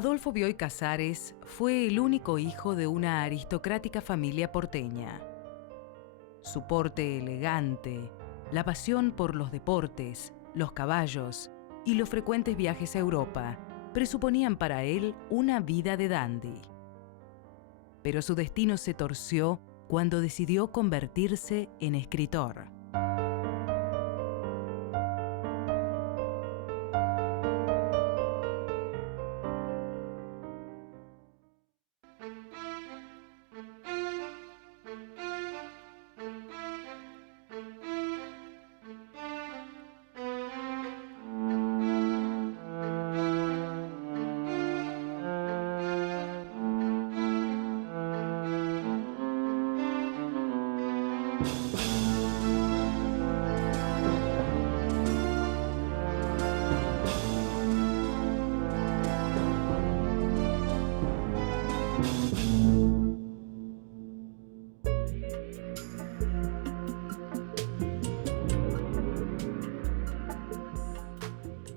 Adolfo Bioy Casares fue el único hijo de una aristocrática familia porteña. Su porte elegante, la pasión por los deportes, los caballos y los frecuentes viajes a Europa presuponían para él una vida de dandy. Pero su destino se torció cuando decidió convertirse en escritor.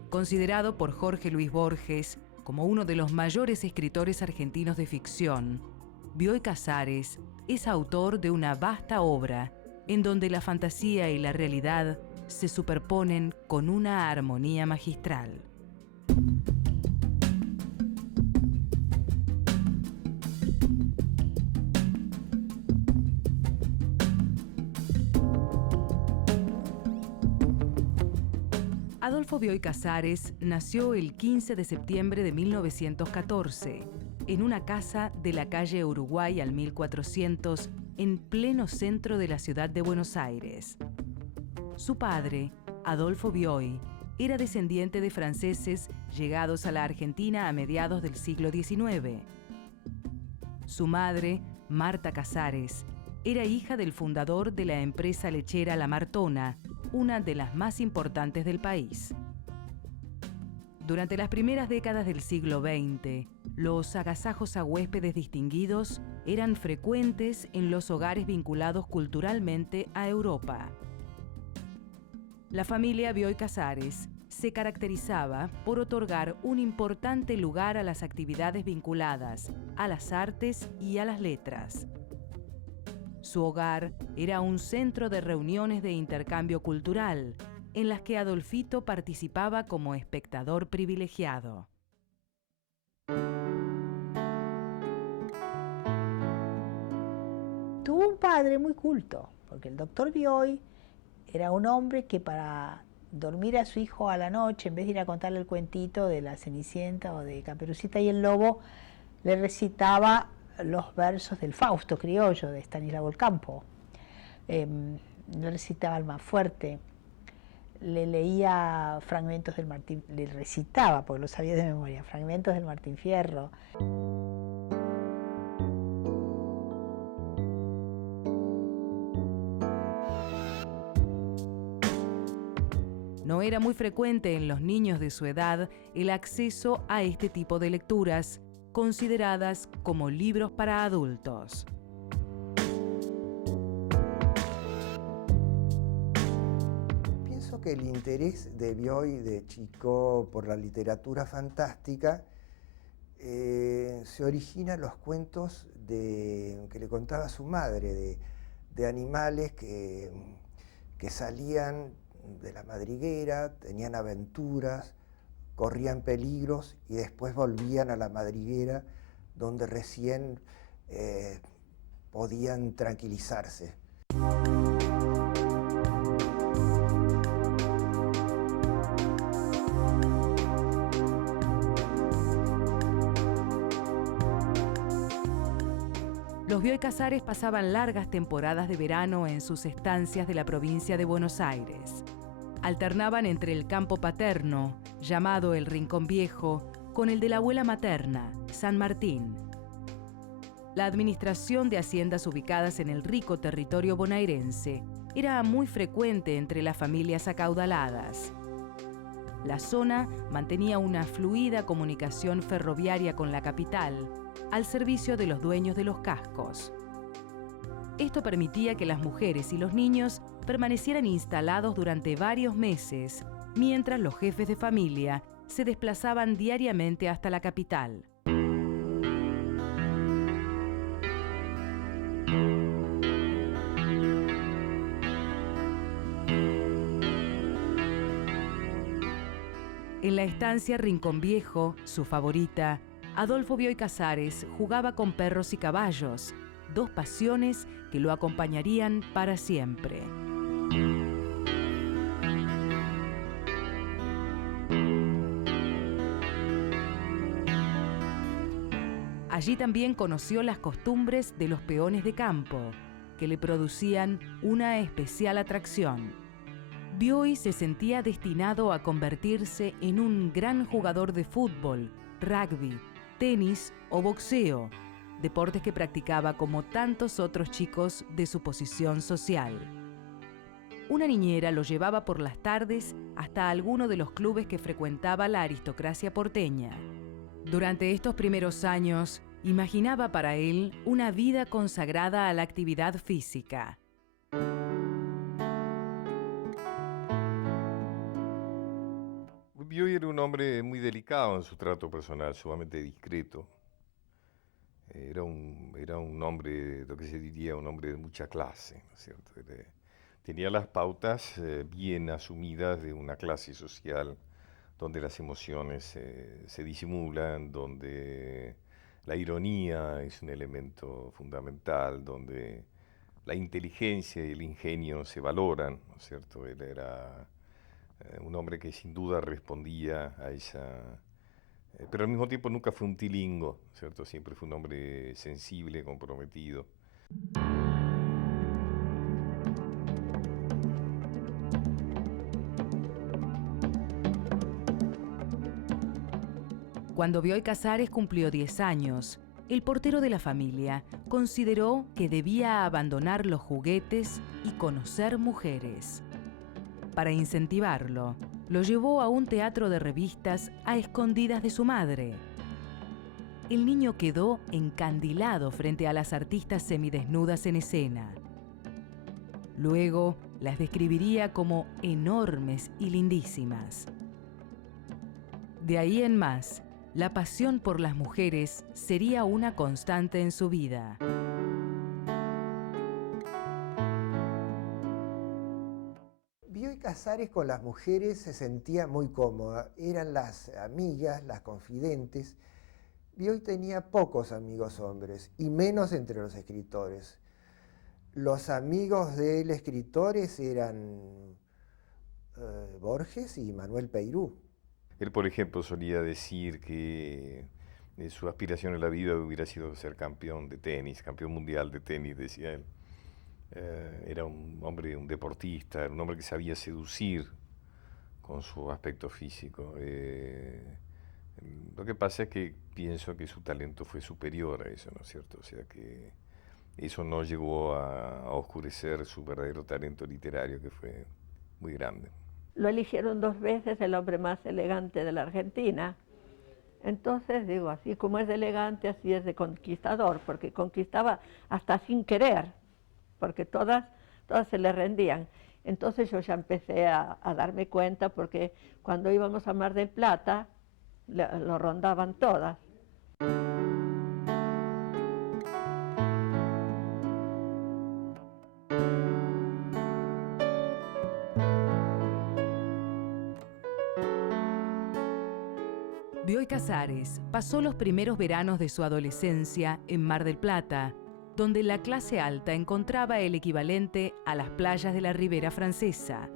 Considerado por Jorge Luis Borges como uno de los mayores escritores argentinos de ficción, Bioy Casares es autor de una vasta obra en donde la fantasía y la realidad se superponen con una armonía magistral. Adolfo Bioy Casares nació el 15 de septiembre de 1914 en una casa de la calle Uruguay al 1400 en pleno centro de la ciudad de Buenos Aires. Su padre, Adolfo Bioy, era descendiente de franceses llegados a la Argentina a mediados del siglo XIX. Su madre, Marta Casares, era hija del fundador de la empresa lechera La Martona, una de las más importantes del país. Durante las primeras décadas del siglo XX, los agasajos a huéspedes distinguidos eran frecuentes en los hogares vinculados culturalmente a Europa. La familia Bioy Casares se caracterizaba por otorgar un importante lugar a las actividades vinculadas a las artes y a las letras. Su hogar era un centro de reuniones de intercambio cultural, en las que Adolfito participaba como espectador privilegiado. Tuvo un padre muy culto, porque el doctor Bioy era un hombre que para dormir a su hijo a la noche, en vez de ir a contarle el cuentito de la Cenicienta o de Caperucita y el Lobo, le recitaba los versos del Fausto criollo de Estanislao Campo. Le recitaba Almafuerte, le leía fragmentos del Martín, le recitaba, porque lo sabía de memoria, fragmentos del Martín Fierro. No era muy frecuente en los niños de su edad el acceso a este tipo de lecturas, consideradas como libros para adultos. Pienso que el interés de Bioy de chico por la literatura fantástica se origina en los cuentos que le contaba su madre, de animales que salían de la madriguera, tenían aventuras, corrían peligros y después volvían a la madriguera donde recién podían tranquilizarse. Los Bioy Casares pasaban largas temporadas de verano en sus estancias de la provincia de Buenos Aires. Alternaban entre el campo paterno, llamado el Rincón Viejo, con el de la abuela materna, San Martín. La administración de haciendas ubicadas en el rico territorio bonaerense era muy frecuente entre las familias acaudaladas. La zona mantenía una fluida comunicación ferroviaria con la capital, al servicio de los dueños de los cascos. Esto permitía que las mujeres y los niños permanecieran instalados durante varios meses, mientras los jefes de familia se desplazaban diariamente hasta la capital. En la estancia Rincón Viejo, su favorita, Adolfo Bioy Casares jugaba con perros y caballos, dos pasiones que lo acompañarían para siempre. Allí también conoció las costumbres de los peones de campo, que le producían una especial atracción. Bioy se sentía destinado a convertirse en un gran jugador de fútbol, rugby, tenis o boxeo, deportes que practicaba como tantos otros chicos de su posición social. Una niñera lo llevaba por las tardes hasta alguno de los clubes que frecuentaba la aristocracia porteña. Durante estos primeros años, imaginaba para él una vida consagrada a la actividad física. Bioy era un hombre muy delicado en su trato personal, sumamente discreto. Era un hombre, lo que se diría, un hombre de mucha clase, ¿no es cierto? Tenía las pautas bien asumidas de una clase social donde las emociones se disimulan, donde la ironía es un elemento fundamental, donde la inteligencia y el ingenio se valoran, ¿no es cierto? Él era un hombre que sin duda respondía a esa... pero al mismo tiempo nunca fue un tilingo, ¿cierto? Siempre fue un hombre sensible, comprometido. Cuando Bioy Casares cumplió 10 años, el portero de la familia consideró que debía abandonar los juguetes y conocer mujeres. Para incentivarlo, lo llevó a un teatro de revistas a escondidas de su madre. El niño quedó encandilado frente a las artistas semidesnudas en escena. Luego las describiría como enormes y lindísimas. De ahí en más, la pasión por las mujeres sería una constante en su vida. Bioy Casares con las mujeres se sentía muy cómoda, eran las amigas, las confidentes. Bioy tenía pocos amigos hombres, y menos entre los escritores. Los amigos del escritores eran Borges y Manuel Peirú. Él, por ejemplo, solía decir que su aspiración en la vida hubiera sido ser campeón de tenis, campeón mundial de tenis, decía él. Era un hombre, un deportista, era un hombre que sabía seducir con su aspecto físico. Lo que pasa es que pienso que su talento fue superior a eso, ¿no es cierto? O sea que eso no llegó a oscurecer su verdadero talento literario, que fue muy grande. Lo eligieron 2 veces el hombre más elegante de la Argentina. Entonces, digo, así como es de elegante, así es de conquistador, porque conquistaba hasta sin querer, porque todas se le rendían. Entonces yo ya empecé a darme cuenta, porque cuando íbamos a Mar del Plata, lo rondaban todas. Bioy Casares pasó los primeros veranos de su adolescencia en Mar del Plata, donde la clase alta encontraba el equivalente a las playas de la Ribera Francesa.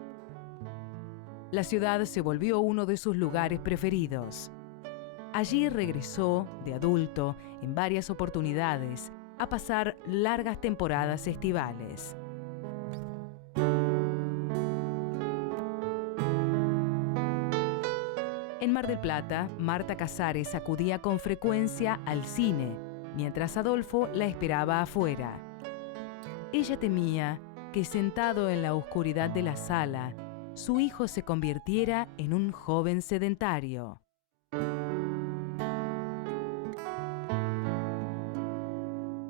La ciudad se volvió uno de sus lugares preferidos. Allí regresó, de adulto, en varias oportunidades, a pasar largas temporadas estivales. En Mar del Plata, Marta Casares acudía con frecuencia al cine, mientras Adolfo la esperaba afuera. Ella temía que, sentado en la oscuridad de la sala, su hijo se convirtiera en un joven sedentario.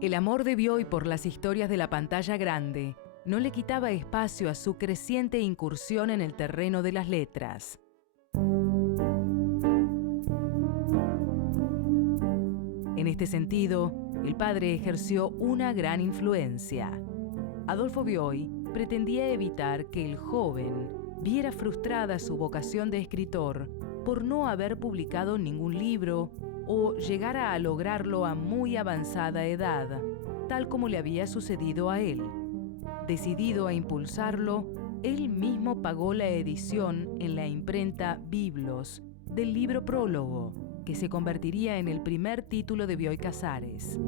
El amor de Bioy por las historias de la pantalla grande no le quitaba espacio a su creciente incursión en el terreno de las letras. En este sentido, el padre ejerció una gran influencia. Adolfo Bioy pretendía evitar que el joven viera frustrada su vocación de escritor por no haber publicado ningún libro o llegara a lograrlo a muy avanzada edad, tal como le había sucedido a él. Decidido a impulsarlo, él mismo pagó la edición en la imprenta Biblos del libro Prólogo, que se convertiría en el primer título de Bioy Casares.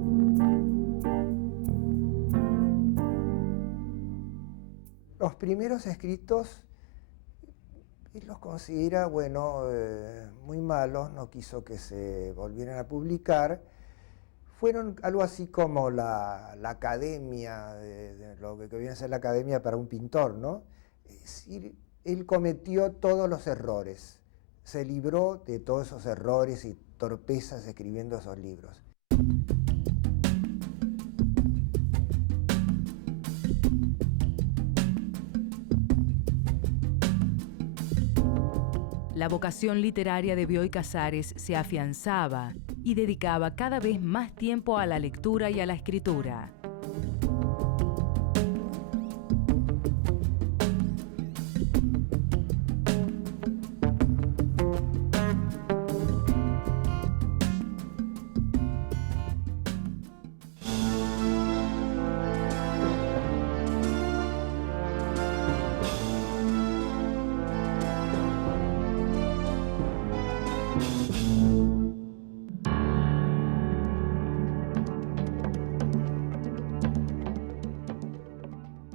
Los primeros escritos él los considera, muy malos, no quiso que se volvieran a publicar. Fueron algo así como la academia, de lo que viene a ser la academia para un pintor, ¿no? Es decir, él cometió todos los errores, se libró de todos esos errores y torpezas escribiendo esos libros. La vocación literaria de Bioy Casares se afianzaba y dedicaba cada vez más tiempo a la lectura y a la escritura.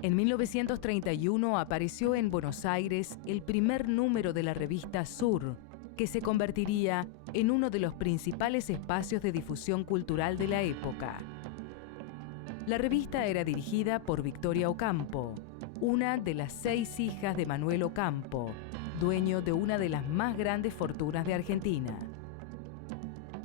En 1931 apareció en Buenos Aires el primer número de la revista Sur, que se convertiría en uno de los principales espacios de difusión cultural de la época. La revista era dirigida por Victoria Ocampo, una de las 6 hijas de Manuel Ocampo, dueño de una de las más grandes fortunas de Argentina.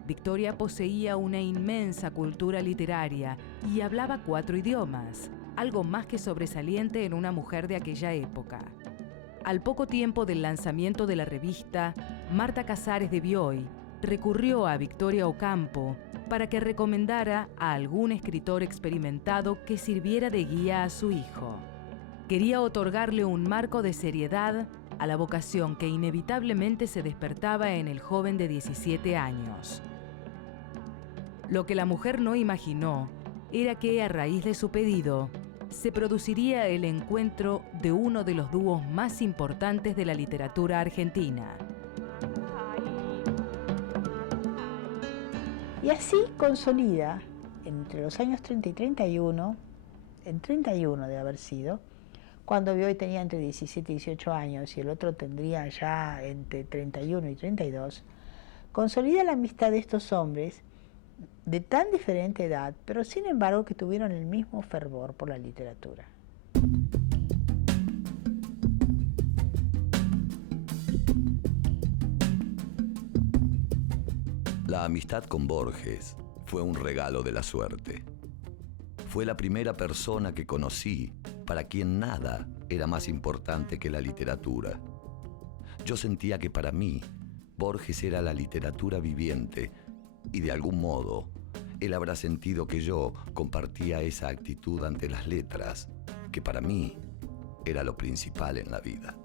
Victoria poseía una inmensa cultura literaria y hablaba 4 idiomas, algo más que sobresaliente en una mujer de aquella época. Al poco tiempo del lanzamiento de la revista, Marta Casares de Bioy recurrió a Victoria Ocampo para que recomendara a algún escritor experimentado que sirviera de guía a su hijo. Quería otorgarle un marco de seriedad a la vocación que inevitablemente se despertaba en el joven de 17 años. Lo que la mujer no imaginó era que, a raíz de su pedido, se produciría el encuentro de uno de los dúos más importantes de la literatura argentina. Y así consolida, entre los años 30 y 31, en 31 de haber sido, cuando Bioy tenía entre 17 y 18 años y el otro tendría ya entre 31 y 32, consolida la amistad de estos hombres de tan diferente edad, pero sin embargo que tuvieron el mismo fervor por la literatura. La amistad con Borges fue un regalo de la suerte. Fue la primera persona que conocí para quien nada era más importante que la literatura. Yo sentía que para mí, Borges era la literatura viviente y de algún modo, él habrá sentido que yo compartía esa actitud ante las letras, que para mí era lo principal en la vida.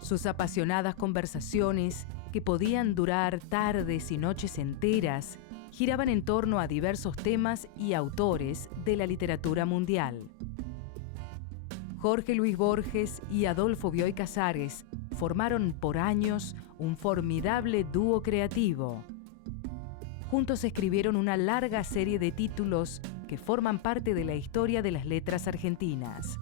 Sus apasionadas conversaciones, que podían durar tardes y noches enteras, giraban en torno a diversos temas y autores de la literatura mundial. Jorge Luis Borges y Adolfo Bioy Casares formaron por años un formidable dúo creativo. Juntos escribieron una larga serie de títulos que forman parte de la historia de las letras argentinas.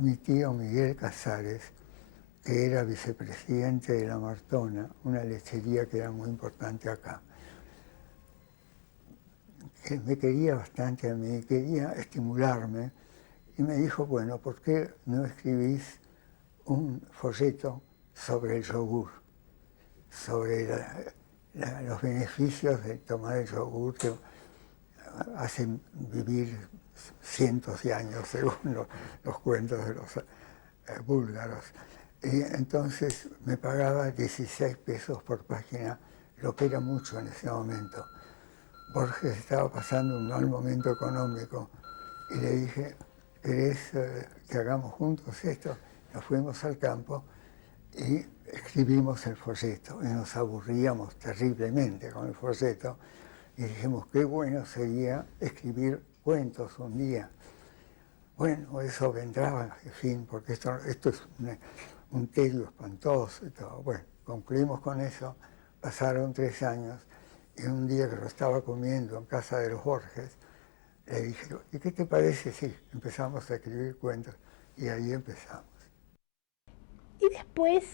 Mi tío Miguel Casares, que era vicepresidente de La Martona, una lechería que era muy importante acá, que me quería bastante a mí, quería estimularme, y me dijo, bueno, ¿por qué no escribís un folleto sobre el yogur? Sobre los beneficios de tomar el yogur que hacen vivir cientos de años, según los cuentos búlgaros. Y entonces me pagaba 16 pesos por página, lo que era mucho en ese momento. Borges estaba pasando un mal momento económico y le dije, ¿querés que hagamos juntos esto? Nos fuimos al campo y escribimos el folleto y nos aburríamos terriblemente con el folleto y dijimos, qué bueno sería escribir cuentos un día. Bueno, eso vendrá, en fin, porque esto es un tedio espantoso y todo. Bueno, concluimos con eso, pasaron 3 años y un día que lo estaba comiendo en casa de los Borges, le dije, ¿y qué te parece si empezamos a escribir cuentos? Y ahí empezamos. Y después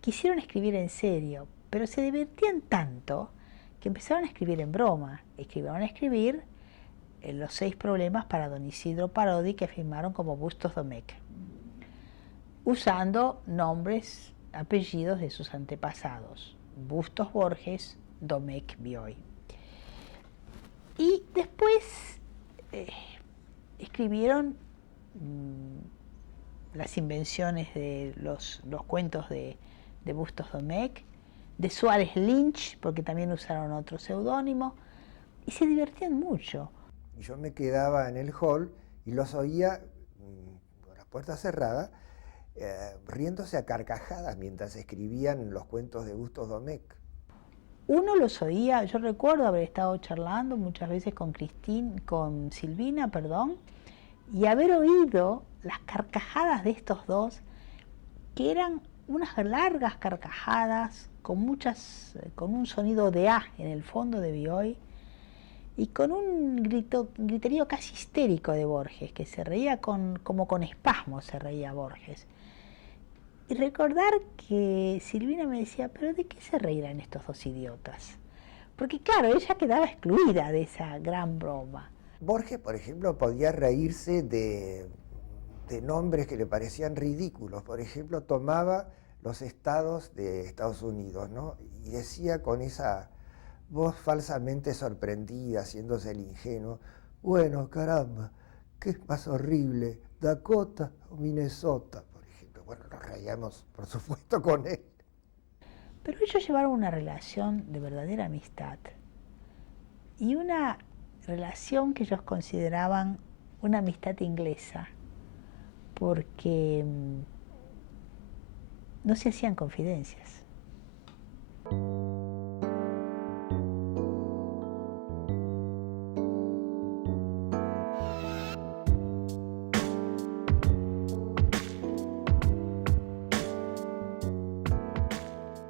quisieron escribir en serio, pero se divertían tanto que empezaron a escribir en broma. Escribieron a escribir los 6 problemas para don Isidro Parodi, que firmaron como Bustos Domecq, usando nombres, apellidos de sus antepasados, Bustos Borges, Domecq Bioy. Y después escribieron las invenciones de los cuentos de Bustos Domecq, de Suárez Lynch, porque también usaron otro seudónimo, y se divertían mucho. Y yo me quedaba en el hall y los oía con las puertas cerradas, riéndose a carcajadas mientras escribían los cuentos de Bustos Domecq. Uno los oía, yo recuerdo haber estado charlando muchas veces con Silvina, y haber oído las carcajadas de estos dos, que eran unas largas carcajadas con un sonido de A en el fondo de Bioy y con un griterío casi histérico de Borges, que se reía como con espasmos, se reía Borges. Y recordar que Silvina me decía, ¿pero de qué se reirán estos dos idiotas? Porque claro, ella quedaba excluida de esa gran broma. Borges, por ejemplo, podía reírse de nombres que le parecían ridículos. Por ejemplo, tomaba los estados de Estados Unidos, ¿no? Y decía con esa voz falsamente sorprendida, haciéndose el ingenuo, bueno, caramba, ¿qué es más horrible, Dakota o Minnesota? Por ejemplo, bueno, nos reíamos, por supuesto, con él. Pero ellos llevaron una relación de verdadera amistad y una relación que ellos consideraban una amistad inglesa, porque no se hacían confidencias.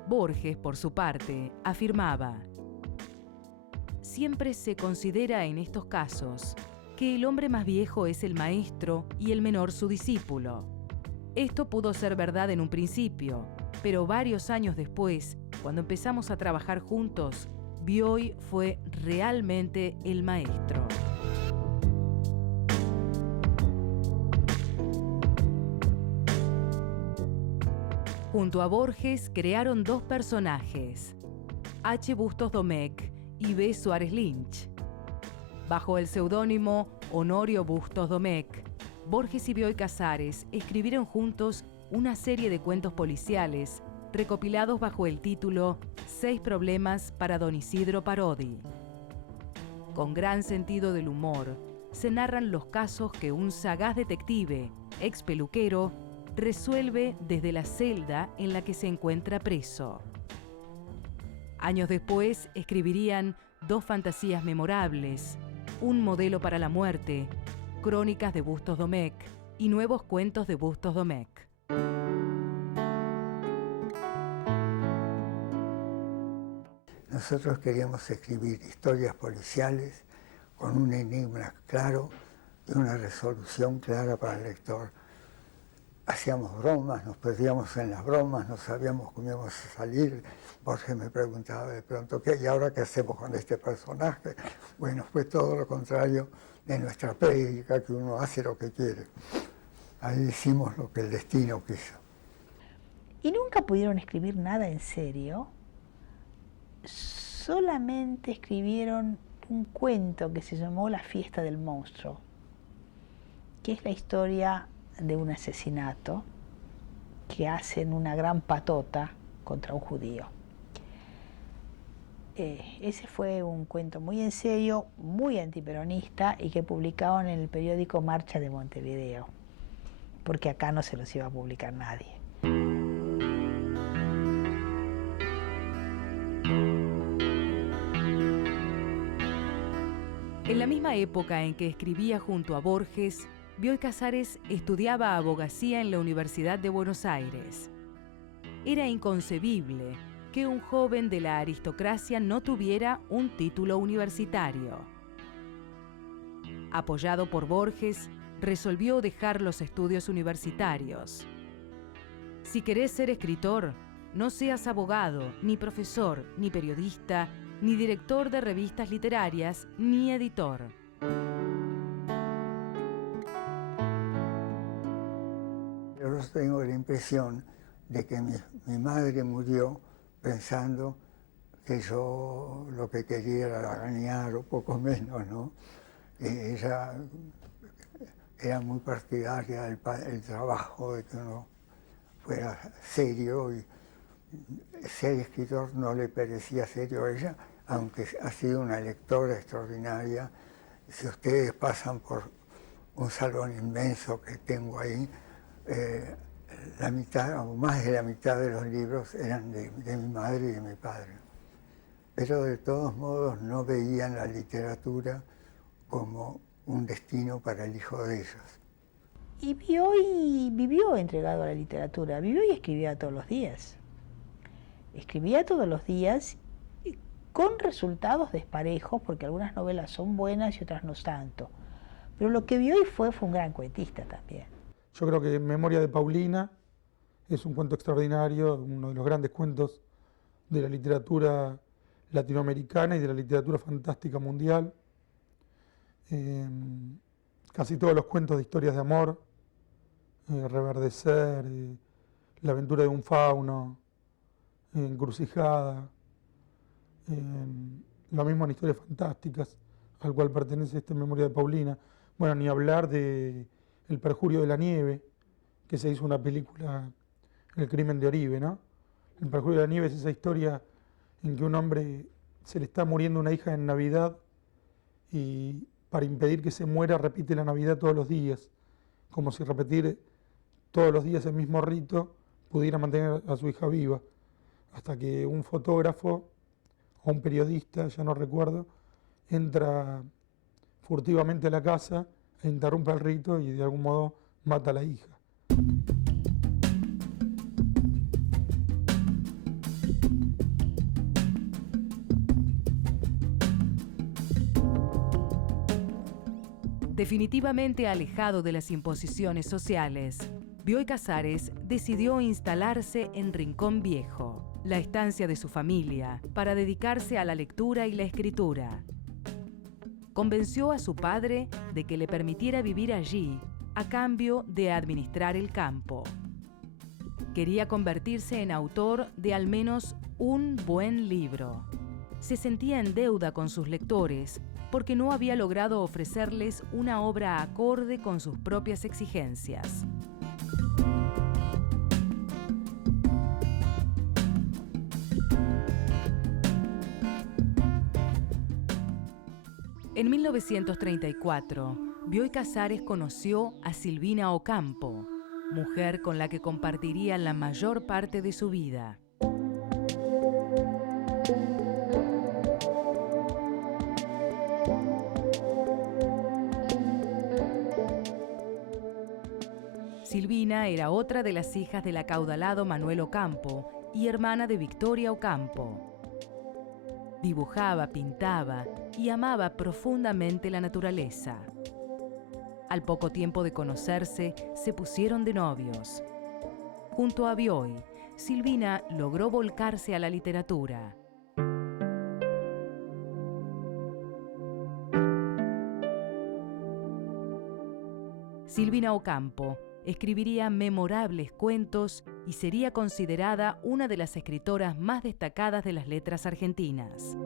Borges, por su parte, afirmaba: siempre se considera en estos casos que el hombre más viejo es el maestro y el menor su discípulo. Esto pudo ser verdad en un principio, pero varios años después, cuando empezamos a trabajar juntos, Bioy fue realmente el maestro. Junto a Borges crearon 2 personajes, H. Bustos Domecq y B. Suárez Lynch. Bajo el seudónimo Honorio Bustos Domecq, Borges y Bioy Casares escribieron juntos una serie de cuentos policiales recopilados bajo el título 6 problemas para don Isidro Parodi. Con gran sentido del humor, se narran los casos que un sagaz detective, ex peluquero, resuelve desde la celda en la que se encuentra preso. Años después escribirían 2 fantasías memorables, Un modelo para la muerte, Crónicas de Bustos Domecq y Nuevos cuentos de Bustos Domecq. Nosotros queríamos escribir historias policiales con un enigma claro y una resolución clara para el lector. Hacíamos bromas, nos perdíamos en las bromas, no sabíamos cómo íbamos a salir. Borges me preguntaba de pronto, ¿y ahora qué hacemos con este personaje? Bueno, fue todo lo contrario de nuestra prédica, que uno hace lo que quiere. Ahí hicimos lo que el destino quiso. Y nunca pudieron escribir nada en serio, solamente escribieron un cuento que se llamó La fiesta del monstruo, que es la historia de un asesinato que hacen una gran patota contra un judío. Ese fue un cuento muy en serio, muy antiperonista y que publicaron en el periódico Marcha de Montevideo, porque acá no se los iba a publicar nadie. En la misma época en que escribía junto a Borges, Bioy Casares estudiaba abogacía en la Universidad de Buenos Aires. Era inconcebible que un joven de la aristocracia no tuviera un título universitario. Apoyado por Borges, resolvió dejar los estudios universitarios. Si querés ser escritor, no seas abogado, ni profesor, ni periodista, ni director de revistas literarias, ni editor. Yo tengo la impresión de que mi madre murió pensando que yo lo que quería era ganar o poco menos, ¿no? Ella era muy partidaria del trabajo, de que uno fuera serio, y ser escritor no le parecía serio a ella, aunque ha sido una lectora extraordinaria. Si ustedes pasan por un salón inmenso que tengo ahí, la mitad o más de la mitad de los libros eran de mi madre y de mi padre. Pero de todos modos no veían la literatura como un destino para el hijo de ellos. Y Bioy vivió entregado a la literatura, vivió y escribía todos los días. Escribía todos los días con resultados desparejos, porque algunas novelas son buenas y otras no tanto. Pero lo que Bioy fue un gran cuentista también. Yo creo que Memoria de Paulina es un cuento extraordinario, uno de los grandes cuentos de la literatura latinoamericana y de la literatura fantástica mundial. Casi todos los cuentos de historias de amor, Reverdecer, La aventura de un fauno, Encrucijada, lo mismo en Historias Fantásticas, al cual pertenece esta Memoria de Paulina. Bueno, ni hablar de El perjurio de la nieve, que se hizo una película, El crimen de Oribe, ¿no? El perjurio de la nieve es esa historia en que un hombre se le está muriendo una hija en Navidad y para impedir que se muera repite la Navidad todos los días, como si repetir todos los días el mismo rito pudiera mantener a su hija viva, hasta que un fotógrafo o un periodista, ya no recuerdo, entra furtivamente a la casa e interrumpe el rito y de algún modo mata a la hija. Definitivamente alejado de las imposiciones sociales, Bioy Casares decidió instalarse en Rincón Viejo, la estancia de su familia, para dedicarse a la lectura y la escritura. Convenció a su padre de que le permitiera vivir allí a cambio de administrar el campo. Quería convertirse en autor de al menos un buen libro. Se sentía en deuda con sus lectores porque no había logrado ofrecerles una obra acorde con sus propias exigencias. En 1934, Bioy Casares conoció a Silvina Ocampo, mujer con la que compartiría la mayor parte de su vida. Silvina era otra de las hijas del acaudalado Manuel Ocampo y hermana de Victoria Ocampo. Dibujaba, pintaba y amaba profundamente la naturaleza. Al poco tiempo de conocerse, se pusieron de novios. Junto a Bioy, Silvina logró volcarse a la literatura. Silvina Ocampo escribiría memorables cuentos y sería considerada una de las escritoras más destacadas de las letras argentinas.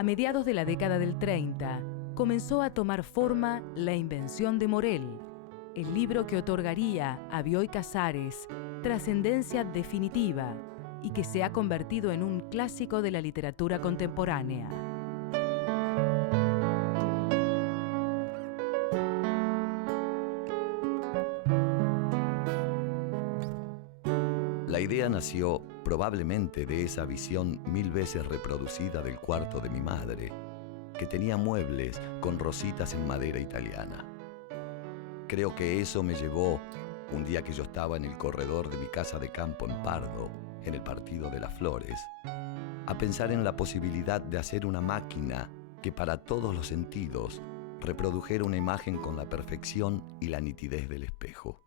A mediados de la década del 30, comenzó a tomar forma La invención de Morel, el libro que otorgaría a Bioy Casares trascendencia definitiva y que se ha convertido en un clásico de la literatura contemporánea. La idea nació probablemente de esa visión 1000 veces reproducida del cuarto de mi madre, que tenía muebles con rositas en madera italiana. Creo que eso me llevó, un día que yo estaba en el corredor de mi casa de campo en Pardo, en el Partido de las Flores, a pensar en la posibilidad de hacer una máquina que para todos los sentidos reprodujera una imagen con la perfección y la nitidez del espejo.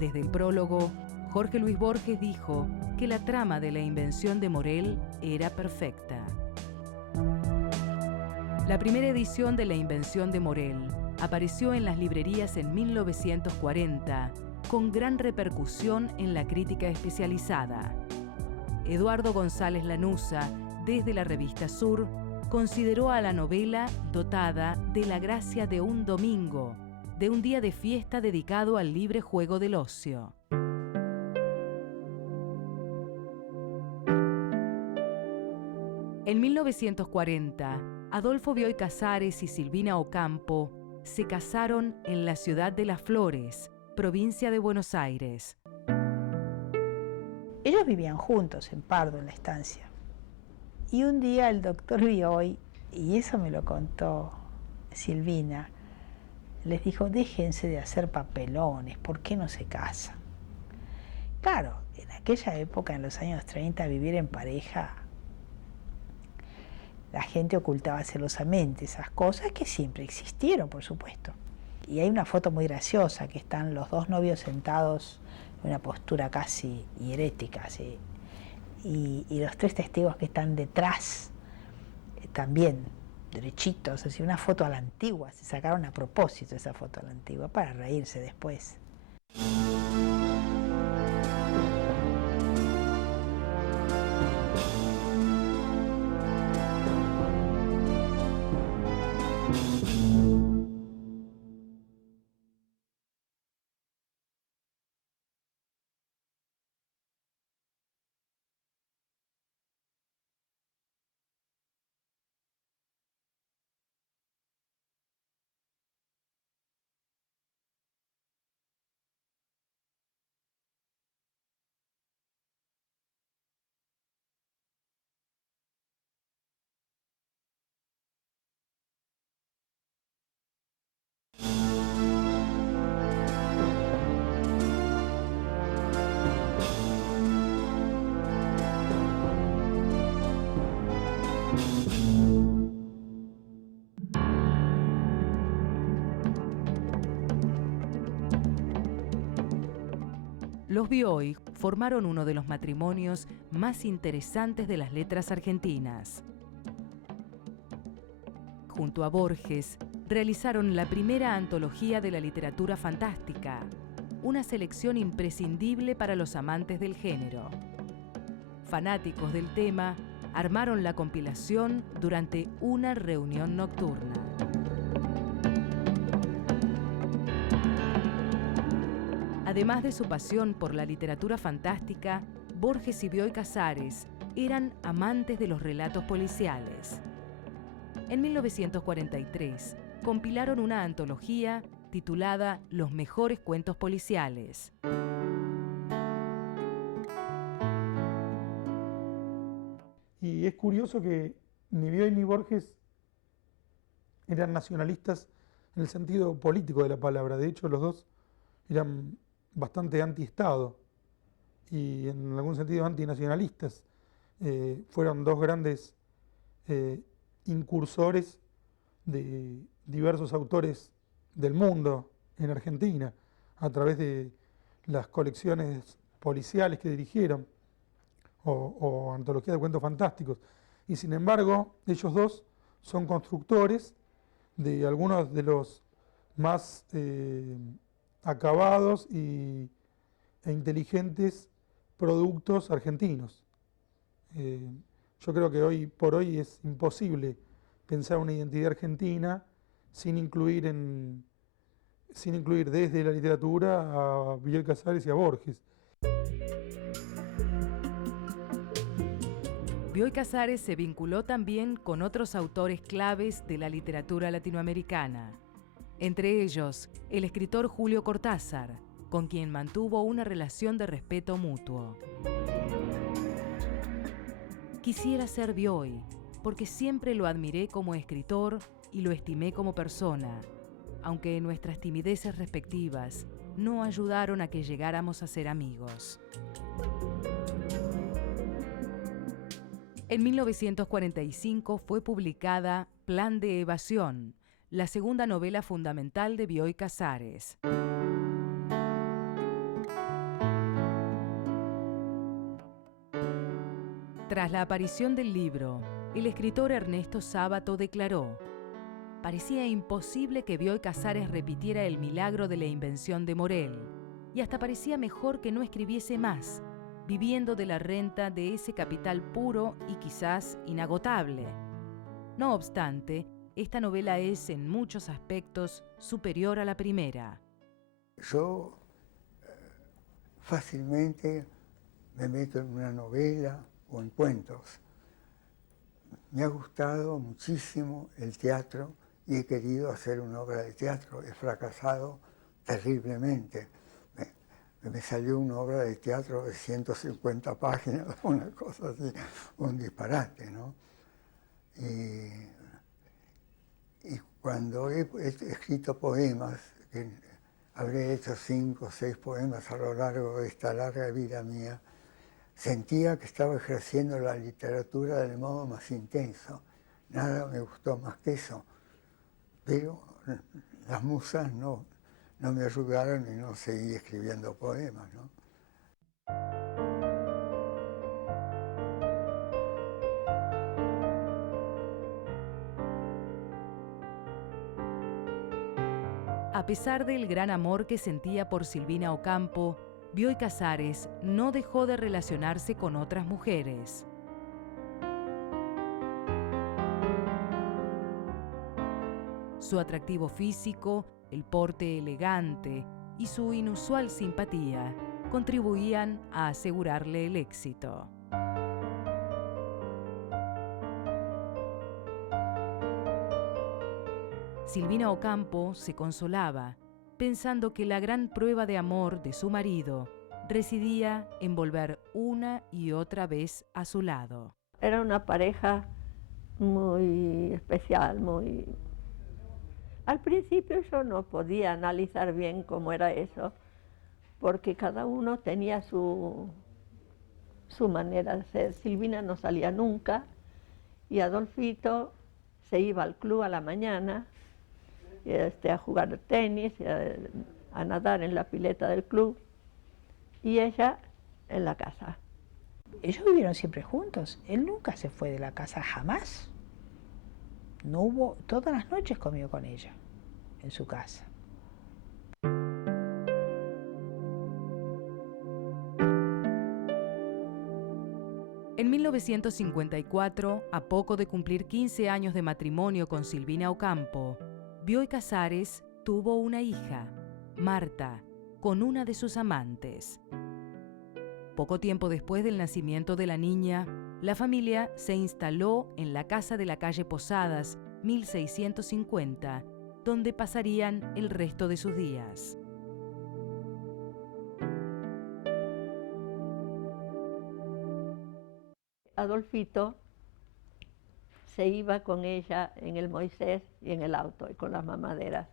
Desde el prólogo, Jorge Luis Borges dijo que la trama de La invención de Morel era perfecta. La primera edición de La invención de Morel apareció en las librerías en 1940, con gran repercusión en la crítica especializada. Eduardo González Lanuza, desde la revista Sur, consideró a la novela dotada de la gracia de un domingo, de un día de fiesta dedicado al libre juego del ocio. En 1940, Adolfo Bioy Casares y Silvina Ocampo se casaron en la ciudad de Las Flores, provincia de Buenos Aires. Ellos vivían juntos en Pardo, en la estancia. Y un día el doctor Bioy, y eso me lo contó Silvina, les dijo: déjense de hacer papelones, ¿por qué no se casan? Claro, en aquella época, en los años 30, vivir en pareja, la gente ocultaba celosamente esas cosas que siempre existieron, por supuesto. Y hay una foto muy graciosa, que están los dos novios sentados en una postura casi hierética, ¿sí? Y los tres testigos que están detrás, también derechitos, así, una foto a la antigua. Se sacaron a propósito esa foto a la antigua para reírse después. Los Bioy formaron uno de los matrimonios más interesantes de las letras argentinas. Junto a Borges, realizaron la primera antología de la literatura fantástica, una selección imprescindible para los amantes del género. Fanáticos del tema, armaron la compilación durante una reunión nocturna. Además de su pasión por la literatura fantástica, Borges y Bioy Casares eran amantes de los relatos policiales. En 1943, compilaron una antología titulada Los mejores cuentos policiales. Y es curioso que ni Bioy ni Borges eran nacionalistas en el sentido político de la palabra. De hecho, los dos eran bastante anti-Estado y en algún sentido antinacionalistas. Fueron dos grandes incursores de diversos autores del mundo en Argentina a través de las colecciones policiales que dirigieron o antologías de cuentos fantásticos. Y sin embargo, ellos dos son constructores de algunos de los más acabados e inteligentes productos argentinos. Yo creo que hoy por hoy es imposible pensar una identidad argentina sin incluir desde la literatura a Bioy Casares y a Borges. Bioy Casares se vinculó también con otros autores claves de la literatura latinoamericana, entre ellos el escritor Julio Cortázar, con quien mantuvo una relación de respeto mutuo. Quisiera ser Bioy, porque siempre lo admiré como escritor y lo estimé como persona, aunque nuestras timideces respectivas no ayudaron a que llegáramos a ser amigos. En 1945 fue publicada Plan de Evasión, la segunda novela fundamental de Bioy Casares. Tras la aparición del libro, el escritor Ernesto Sábato declaró: parecía imposible que Bioy Casares repitiera el milagro de la invención de Morel, y hasta parecía mejor que no escribiese más, viviendo de la renta de ese capital puro y quizás inagotable. No obstante, esta novela es en muchos aspectos superior a la primera. Yo fácilmente me meto en una novela o en cuentos. Me ha gustado muchísimo el teatro y he querido hacer una obra de teatro. He fracasado terriblemente. Me salió una obra de teatro de 150 páginas, una cosa así, un disparate, ¿no? Y cuando he escrito poemas, que habré hecho 5 o 6 poemas a lo largo de esta larga vida mía, sentía que estaba ejerciendo la literatura del modo más intenso. Nada me gustó más que eso. Pero las musas no me ayudaron y no seguí escribiendo poemas, ¿no? A pesar del gran amor que sentía por Silvina Ocampo, Bioy Casares no dejó de relacionarse con otras mujeres. Su atractivo físico, el porte elegante y su inusual simpatía contribuían a asegurarle el éxito. Silvina Ocampo se consolaba, pensando que la gran prueba de amor de su marido residía en volver una y otra vez a su lado. Era una pareja muy especial, muy... Al principio yo no podía analizar bien cómo era eso, porque cada uno tenía su manera de ser. Silvina no salía nunca y Adolfito se iba al club a la mañana a jugar tenis, a nadar en la pileta del club, y ella en la casa. Ellos vivieron siempre juntos. Él nunca se fue de la casa, jamás. No hubo, todas las noches comió con ella en su casa. En 1954, a poco de cumplir 15 años de matrimonio con Silvina Ocampo, Bioy Casares tuvo una hija, Marta, con una de sus amantes. Poco tiempo después del nacimiento de la niña, la familia se instaló en la casa de la calle Posadas, 1650, donde pasarían el resto de sus días. Adolfito se iba con ella en el Moisés y en el auto y con las mamaderas.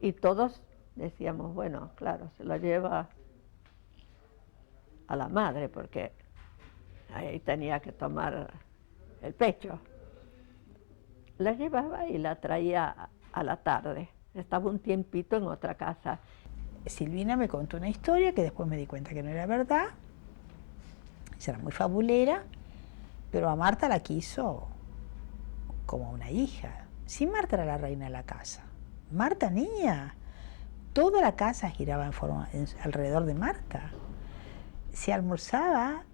Y todos decíamos, bueno, claro, se la lleva a la madre porque ahí tenía que tomar el pecho. La llevaba y la traía a la tarde. Estaba un tiempito en otra casa. Silvina me contó una historia que después me di cuenta que no era verdad. Ella era muy fabulera pero a Marta la quiso como una hija. Si Marta era la reina de la casa, Marta niña, toda la casa giraba alrededor de Marta. Se almorzaba,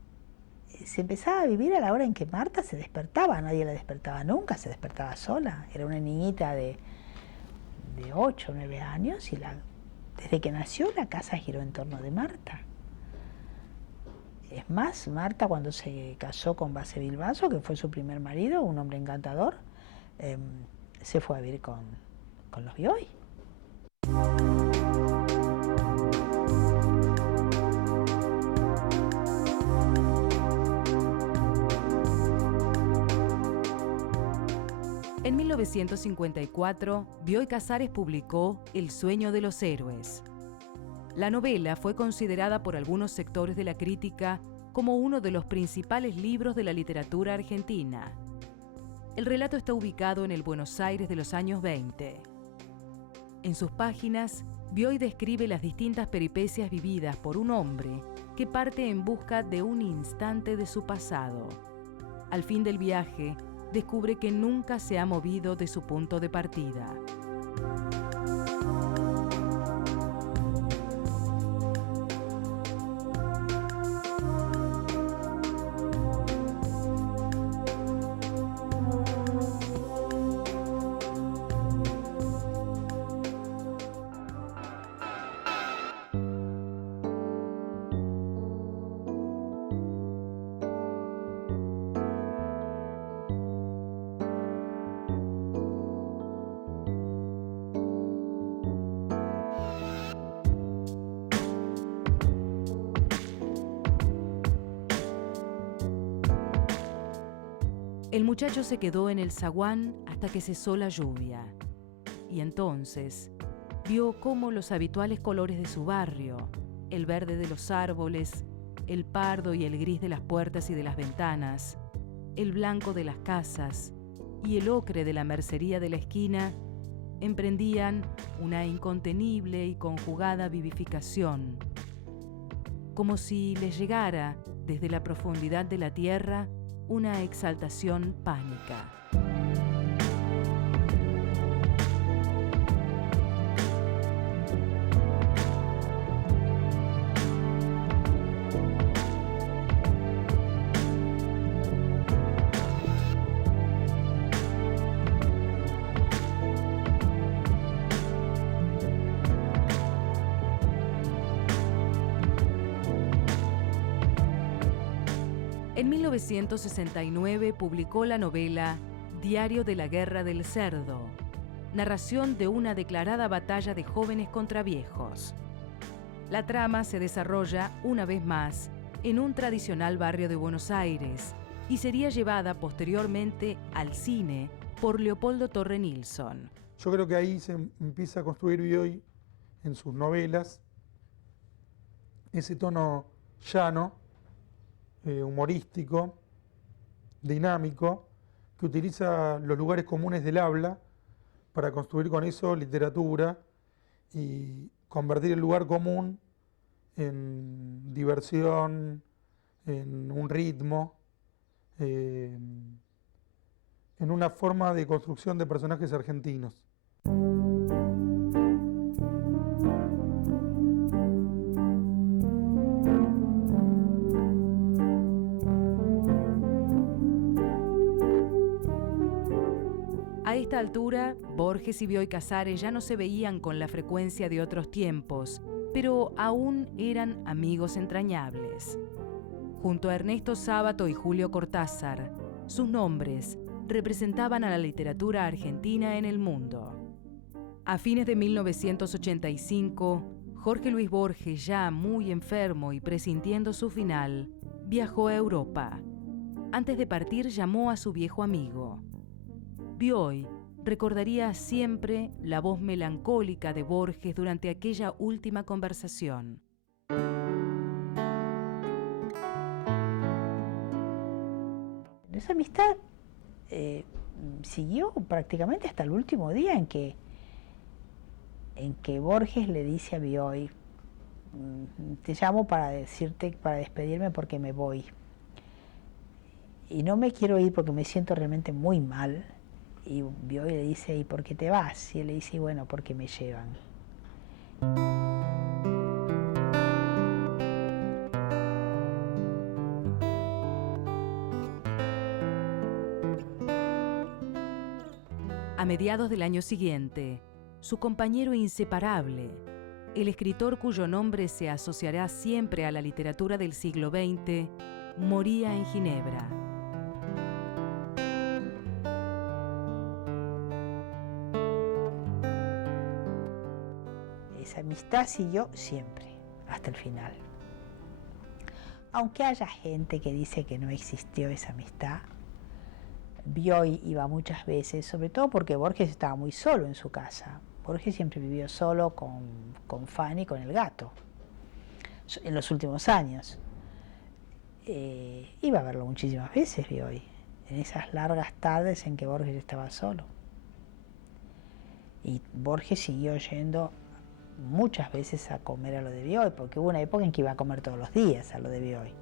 se empezaba a vivir a la hora en que Marta se despertaba, nadie la despertaba nunca, se despertaba sola. Era una niñita de 8 o 9 años y desde que nació la casa giró en torno de Marta. Es más, Marta cuando se casó con Base Bilbaso, que fue su primer marido, un hombre encantador, se fue a vivir con los Bioy. En 1954, Bioy Casares publicó El sueño de los héroes. La novela fue considerada por algunos sectores de la crítica como uno de los principales libros de la literatura argentina. El relato está ubicado en el Buenos Aires de los años 20. En sus páginas, Bioy describe las distintas peripecias vividas por un hombre que parte en busca de un instante de su pasado. Al fin del viaje, descubre que nunca se ha movido de su punto de partida. El muchacho se quedó en el zaguán hasta que cesó la lluvia. Y entonces vio cómo los habituales colores de su barrio, el verde de los árboles, el pardo y el gris de las puertas y de las ventanas, el blanco de las casas y el ocre de la mercería de la esquina, emprendían una incontenible y conjugada vivificación, como si les llegara desde la profundidad de la tierra una exaltación pánica. En 1969 publicó la novela Diario de la Guerra del Cerdo, narración de una declarada batalla de jóvenes contra viejos. La trama se desarrolla, una vez más, en un tradicional barrio de Buenos Aires y sería llevada posteriormente al cine por Leopoldo Torre Nilsson. Yo creo que ahí se empieza a construir Bioy en sus novelas ese tono llano, humorístico, dinámico, que utiliza los lugares comunes del habla para construir con eso literatura y convertir el lugar común en diversión, en un ritmo, en una forma de construcción de personajes argentinos. A esta altura, Borges y Bioy Casares ya no se veían con la frecuencia de otros tiempos, pero aún eran amigos entrañables. Junto a Ernesto Sábato y Julio Cortázar, sus nombres representaban a la literatura argentina en el mundo. A fines de 1985, Jorge Luis Borges, ya muy enfermo y presintiendo su final, viajó a Europa. Antes de partir, llamó a su viejo amigo. Bioy recordaría siempre la voz melancólica de Borges durante aquella última conversación. Esa amistad siguió prácticamente hasta el último día en que Borges le dice a Bioy: te llamo para despedirme porque me voy. Y no me quiero ir porque me siento realmente muy mal. Y Bioy le dice, ¿y por qué te vas? Y él le dice, y bueno, porque me llevan. A mediados del año siguiente, su compañero inseparable, el escritor cuyo nombre se asociará siempre a la literatura del siglo XX, moría en Ginebra. Esa amistad siguió siempre, hasta el final. Aunque haya gente que dice que no existió esa amistad, Bioy iba muchas veces, sobre todo porque Borges estaba muy solo en su casa. Borges siempre vivió solo con Fanny, con el gato, en los últimos años. Iba a verlo muchísimas veces Bioy, en esas largas tardes en que Borges estaba solo. Y Borges siguió yendo muchas veces a comer a lo de Bioy, porque hubo una época en que iba a comer todos los días a lo de Bioy.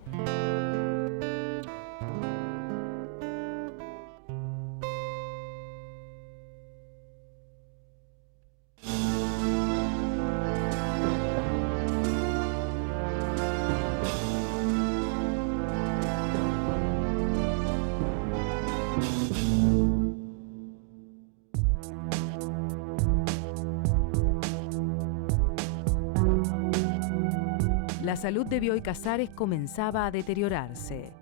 La salud de Bioy Casares comenzaba a deteriorarse.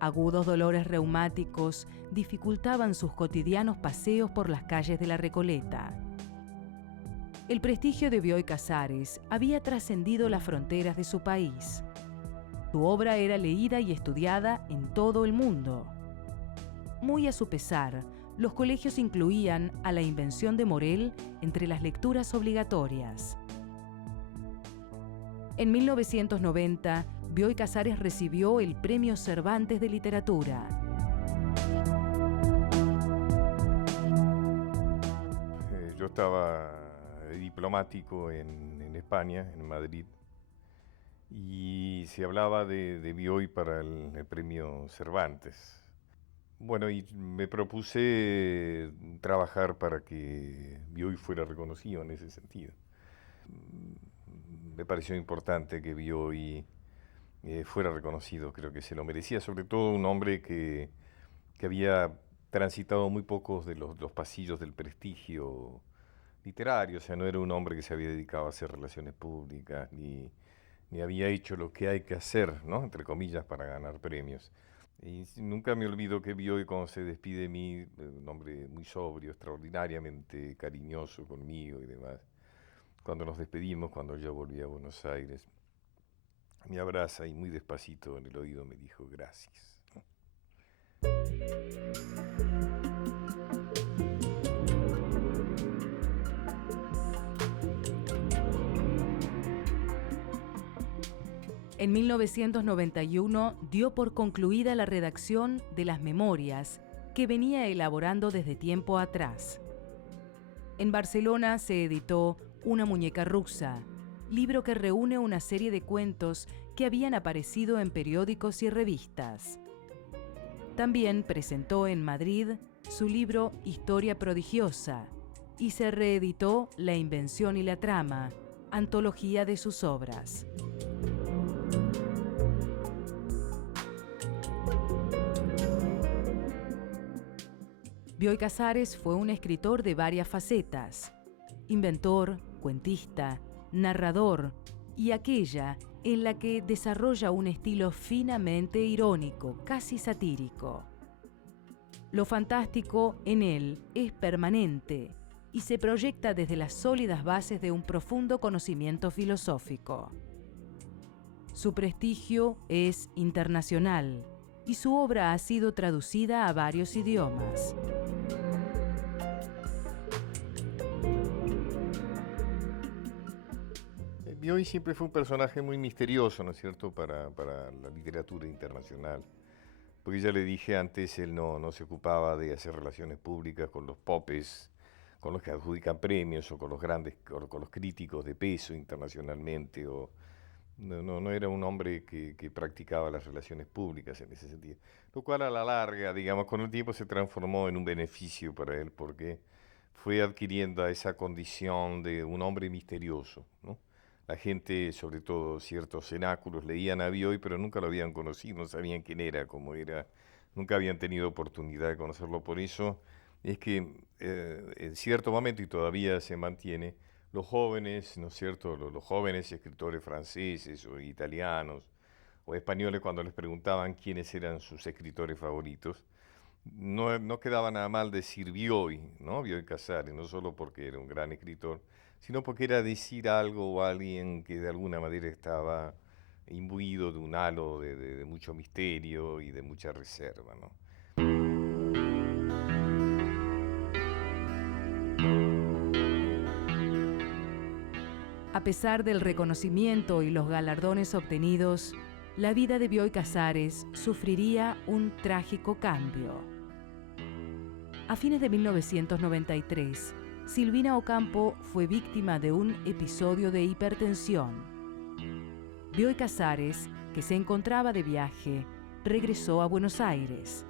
Agudos dolores reumáticos dificultaban sus cotidianos paseos por las calles de la Recoleta. El prestigio de Bioy Casares había trascendido las fronteras de su país. Su obra era leída y estudiada en todo el mundo. Muy a su pesar, los colegios incluían a La invención de Morel entre las lecturas obligatorias. En 1990, Bioy Casares recibió el Premio Cervantes de Literatura. Yo estaba diplomático en España, en Madrid, y se hablaba de Bioy para el Premio Cervantes. Bueno, y me propuse trabajar para que Bioy fuera reconocido en ese sentido. Me pareció importante que Bioy fuera reconocido, creo que se lo merecía, sobre todo un hombre que había transitado muy pocos de los pasillos del prestigio literario, o sea, no era un hombre que se había dedicado a hacer relaciones públicas, ni había hecho lo que hay que hacer, ¿no?, entre comillas, para ganar premios. Y nunca me olvido que Bioy, cuando se despide de mí, un hombre muy sobrio, extraordinariamente cariñoso conmigo y demás, cuando nos despedimos, cuando yo volví a Buenos Aires, me abraza y muy despacito en el oído me dijo gracias. En 1991 dio por concluida la redacción de las memorias que venía elaborando desde tiempo atrás. En Barcelona se editó Una muñeca rusa, libro que reúne una serie de cuentos que habían aparecido en periódicos y revistas. También presentó en Madrid su libro Historia prodigiosa y se reeditó La invención y la trama, antología de sus obras. Bioy Casares fue un escritor de varias facetas: inventor, cuentista, narrador y aquella en la que desarrolla un estilo finamente irónico, casi satírico. Lo fantástico en él es permanente y se proyecta desde las sólidas bases de un profundo conocimiento filosófico. Su prestigio es internacional y su obra ha sido traducida a varios idiomas. Bioy siempre fue un personaje muy misterioso, ¿no es cierto?, para la literatura internacional. Porque ya le dije antes, él no se ocupaba de hacer relaciones públicas con los popes, con los que adjudican premios, o con los grandes, con los críticos de peso internacionalmente, no era un hombre que practicaba las relaciones públicas en ese sentido. lo cual a la larga, digamos, con el tiempo se transformó en un beneficio para él, porque fue adquiriendo esa condición de un hombre misterioso, ¿no? La gente, sobre todo ciertos cenáculos, leían a Bioy, pero nunca lo habían conocido, no sabían quién era, cómo era, nunca habían tenido oportunidad de conocerlo. Por eso es que en cierto momento, y todavía se mantiene, los jóvenes, ¿no es cierto?, los jóvenes escritores franceses o italianos o españoles, cuando les preguntaban quiénes eran sus escritores favoritos, no quedaba nada mal decir Bioy, ¿no? Bioy Casares, no solo porque era un gran escritor, sino porque era decir algo o alguien que de alguna manera estaba imbuido de un halo de mucho misterio y de mucha reserva, ¿no? A pesar del reconocimiento y los galardones obtenidos, la vida de Bioy Casares sufriría un trágico cambio. A fines de 1993, Silvina Ocampo fue víctima de un episodio de hipertensión. Bioy Casares, que se encontraba de viaje, regresó a Buenos Aires.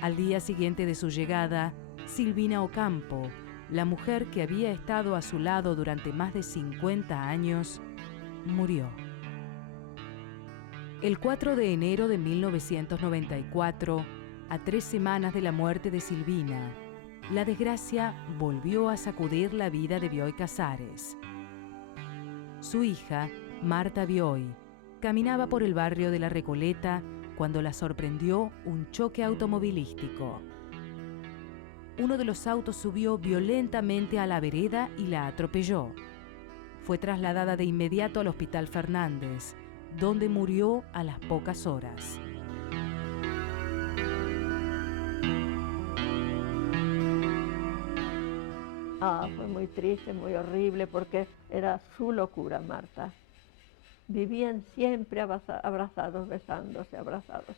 Al día siguiente de su llegada, Silvina Ocampo, la mujer que había estado a su lado durante más de 50 años, murió. El 4 de enero de 1994, a 3 semanas de la muerte de Silvina, la desgracia volvió a sacudir la vida de Bioy Casares. Su hija, Marta Bioy, caminaba por el barrio de La Recoleta cuando la sorprendió un choque automovilístico. Uno de los autos subió violentamente a la vereda y la atropelló. Fue trasladada de inmediato al Hospital Fernández, donde murió a las pocas horas. Fue muy triste, muy horrible, porque era su locura, Marta. Vivían siempre abrazados, besándose, abrazados.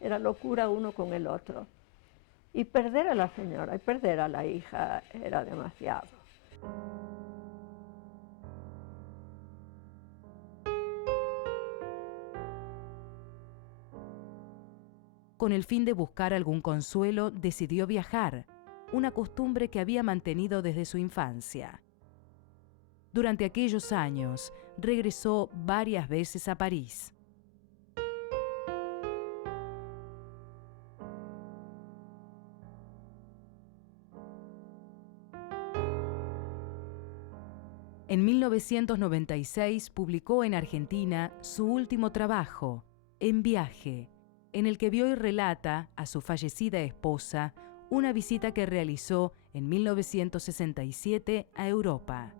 Era locura uno con el otro. Y perder a la señora y perder a la hija era demasiado. Con el fin de buscar algún consuelo, decidió viajar, una costumbre que había mantenido desde su infancia. Durante aquellos años, regresó varias veces a París. En 1996 publicó en Argentina su último trabajo, En viaje, en el que Bioy relata a su fallecida esposa una visita que realizó en 1967 a Europa.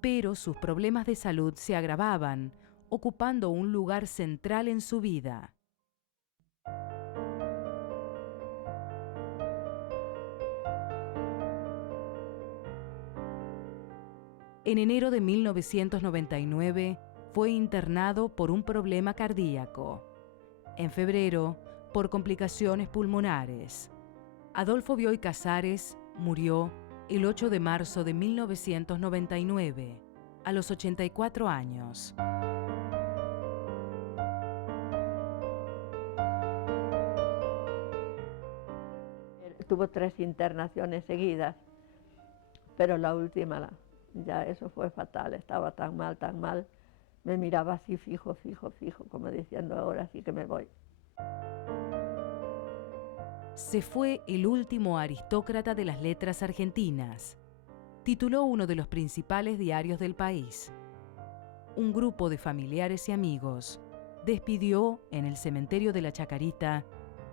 Pero sus problemas de salud se agravaban, ocupando un lugar central en su vida. En enero de 1999 fue internado por un problema cardíaco. En febrero, por complicaciones pulmonares. Adolfo Bioy Casares murió el 8 de marzo de 1999, a los 84 años. Tuvo 3 internaciones seguidas, pero la última, ya eso fue fatal, estaba tan mal, me miraba así fijo, como diciendo ahora sí que me voy. Se fue el último aristócrata de las letras argentinas. Tituló uno de los principales diarios del país. Un grupo de familiares y amigos despidió en el cementerio de la Chacarita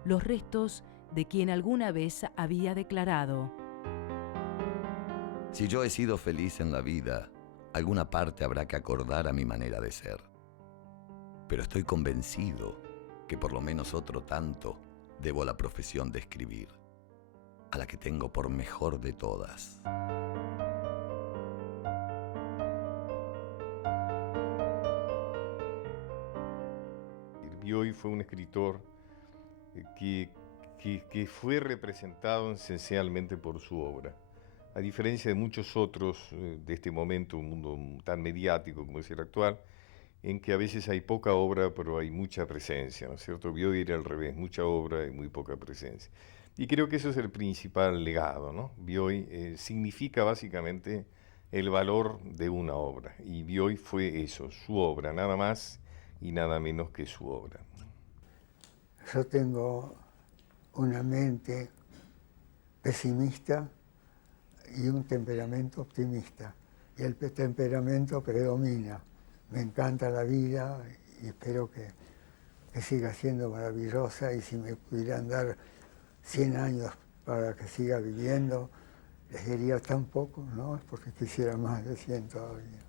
los restos de quien alguna vez había declarado: si yo he sido feliz en la vida, alguna parte habrá que acordar a mi manera de ser. Pero estoy convencido que por lo menos otro tanto debo a la profesión de escribir, a la que tengo por mejor de todas. Bioy fue un escritor que fue representado esencialmente por su obra. A diferencia de muchos otros de este momento, un mundo tan mediático como es el actual, en que a veces hay poca obra, pero hay mucha presencia, ¿no es cierto? Bioy era al revés, mucha obra y muy poca presencia. Y creo que eso es el principal legado, ¿no? Bioy significa básicamente el valor de una obra, y Bioy fue eso, su obra, nada más y nada menos que su obra. Yo tengo una mente pesimista y un temperamento optimista, y el temperamento predomina. Me encanta la vida y espero que siga siendo maravillosa, y si me pudieran dar 100 años para que siga viviendo, les diría tan poco, ¿no? Es porque quisiera más de 100 todavía.